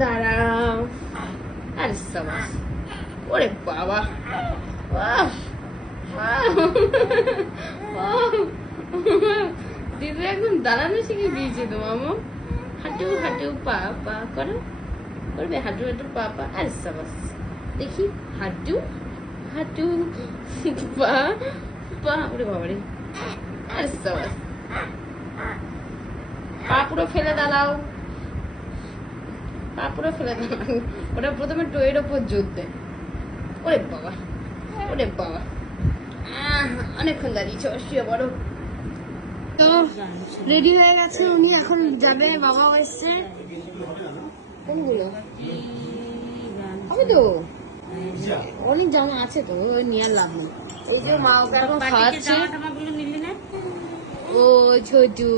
দাঁড়াও। আরে সাবাস। ওরে বাবা, দিদি একদম দাঁড়ানো শিখে দিয়েছে তো মামা। হাঁটু হাঁটু পা পা করো, করবে হাঁটু হাঁটু পা পা। আরে সাবাস, দেখি হাঁটু হাঁটু পা পা। ওরে বাবারে, আরে সাবাস। পা পুরো ফেলে দাঁড়াও, পা পুরো ফেলে দাঁড়াও। ওটা প্রথমে টোয়ের ওপর জোর দেয়। ওরে বাবা, ওরে বাবা, অনেকক্ষণ দাঁড়িয়েছে। শুয়ে বড় তো রেডি হয়ে গেছে উনি, এখন যাবে। বাবাও এসছে। কোনগুলো হবে তো, অনেক জামা আছে তো, ওই নিয়ে আর লাভ নেই। ওই যে মা ওকে এখন খাওয়াচ্ছে। ও ছোটু